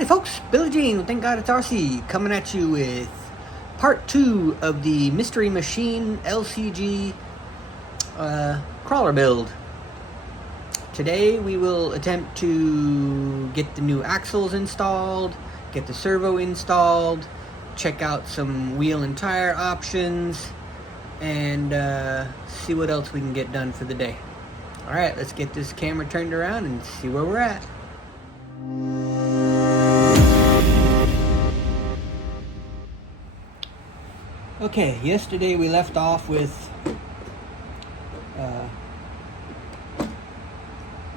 Howdy folks, Billy Jean, thank God it's RC, coming at you with part 2 of the Mystery Machine LCG crawler build. Today we will attempt to get the new axles installed, get the servo installed, check out some wheel and tire options, and see what else we can get done for the day. Alright, let's get this camera turned around and see where we're at. Okay, yesterday we left off with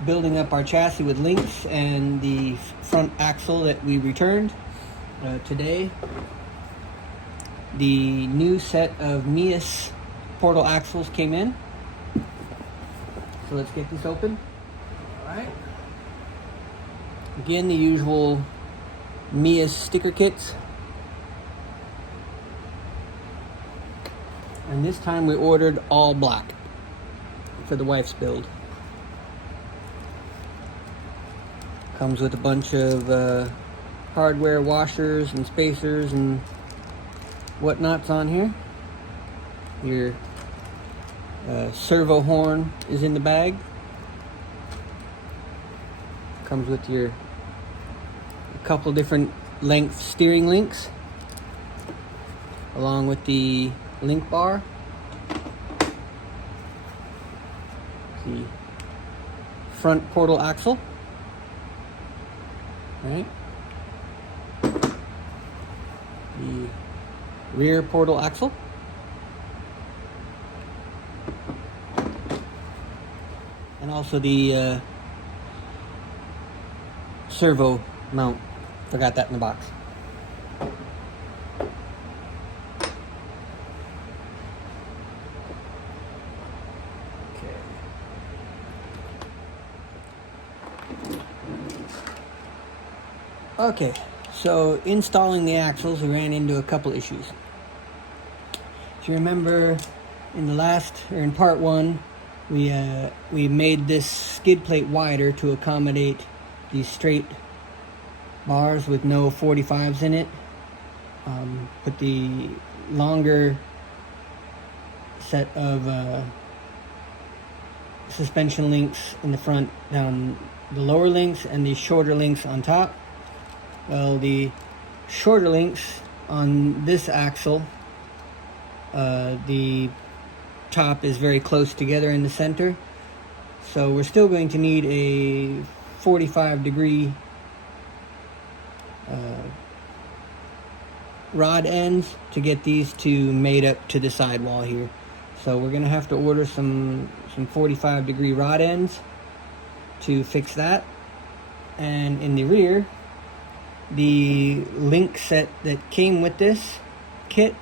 building up our chassis with links and the front axle that we returned. Today, the new set of Mias portal axles came in. So let's get this open. Alright. Again, the usual Mias sticker kits. And this time we ordered all black for the wife's build. Comes with a bunch of hardware washers and spacers and whatnots on here. Your servo horn is in the bag. Comes with a couple different length steering links, along with the link bar, the front portal axle, right? The rear portal axle, and also the servo mount. Forgot that in the box. Okay, so installing the axles, we ran into a couple issues. If you remember, in part 1, we made this skid plate wider to accommodate these straight bars with no 45s in it. Put the longer set of suspension links in the front down the lower links, and the shorter links on top. Well, the shorter links on this axle, the top is very close together in the center, so we're still going to need a 45-degree rod ends to get these two made up to the sidewall here. So we're going to have to order some 45-degree rod ends to fix that. And in the rear, the link set that came with this kit,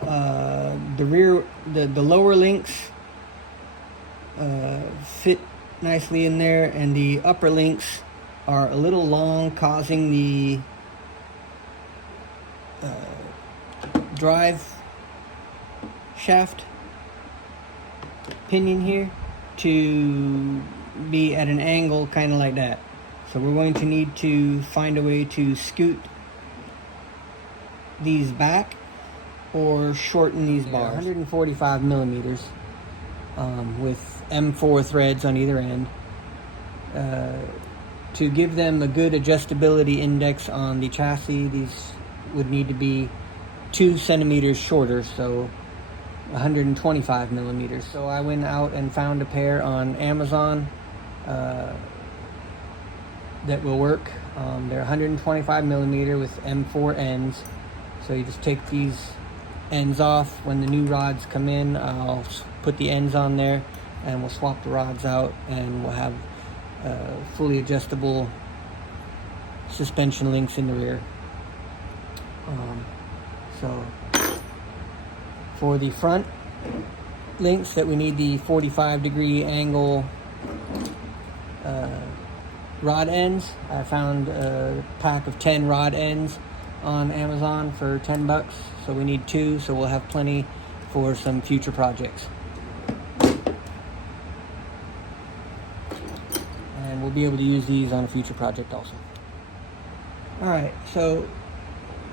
the lower links fit nicely in there, and the upper links are a little long, causing the drive shaft pinion here to be at an angle kind of like that. So we're going to need to find a way to scoot these back or shorten these bars. 145 millimeters with M4 threads on either end. To give them a good adjustability index on the chassis, these would need to be 2 centimeters shorter, so 125 millimeters. So I went out and found a pair on Amazon that will work. They're 125 millimeter with M4 ends. So you just take these ends off. When the new rods come in, I'll put the ends on there and we'll swap the rods out, and we'll have fully adjustable suspension links in the rear. So for the front links that we need the 45-degree angle rod ends. I found a pack of 10 rod ends on Amazon for $10, so we need 2, so we'll have plenty for some future projects. And we'll be able to use these on a future project also. Alright, so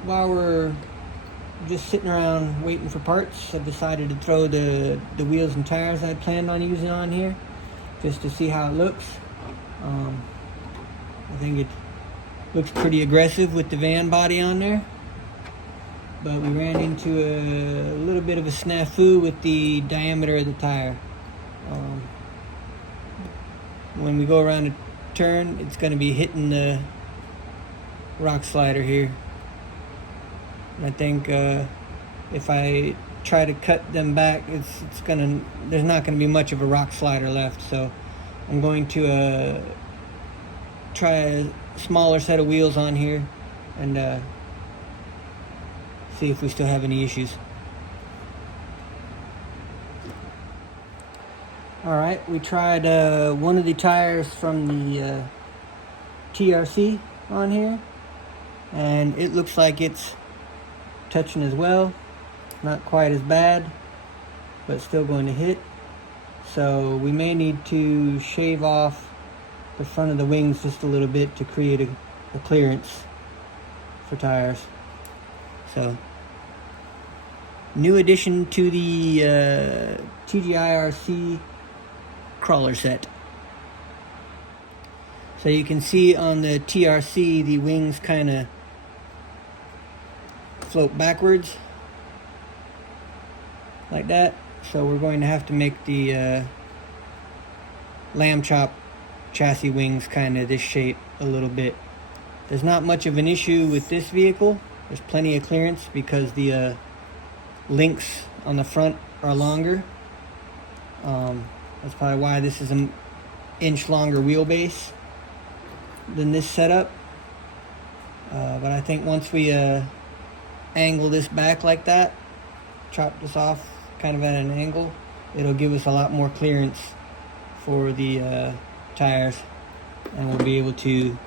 while we're just sitting around waiting for parts, I've decided to throw the wheels and tires I planned on using on here just to see how it looks. I think it looks pretty aggressive with the van body on there, but we ran into a little bit of a snafu with the diameter of the tire. When we go around a turn, it's going to be hitting the rock slider here. And I think if I try to cut them back, there's not gonna be much of a rock slider left. So I'm going to try a smaller set of wheels on here and see if we still have any issues. Alright, we tried one of the tires from the TRC on here, and it looks like it's touching as well. Not quite as bad, but still going to hit. So we may need to shave off the front of the wings just a little bit to create a clearance for tires. So, new addition to the TGI-RC crawler set. So you can see on the TRC the wings kind of float backwards like that. So we're going to have to make the lamb chop chassis wings kind of this shape a little bit. There's not much of an issue with this vehicle. There's plenty of clearance because the links on the front are longer. That's probably why this is an inch longer wheelbase than this setup. But I think once we angle this back like that, chop this off kind of at an angle, it'll give us a lot more clearance for the tires, and we'll be able to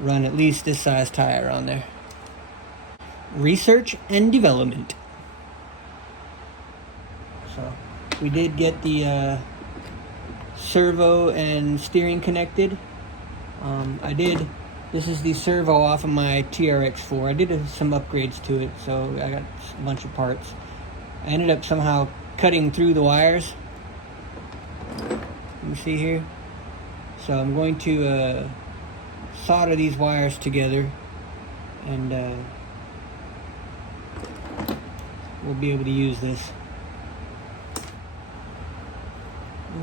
run at least this size tire on there. Research and development. So we did get the servo and steering connected. This is the servo off of my TRX4. I did some upgrades to it, so I got a bunch of parts. I ended up somehow cutting through the wires. You see here? So I'm going to solder these wires together, and we'll be able to use this.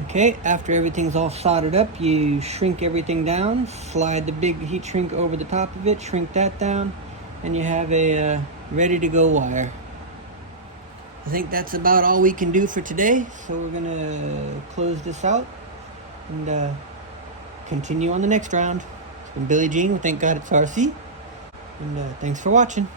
Okay, after everything's all soldered up, you shrink everything down, slide the big heat shrink over the top of it, shrink that down, and you have a ready to go wire. I think that's about all we can do for today, so we're gonna close this out and continue on the next round. It's been Billy Jean with Thank God It's RC, and thanks for watching.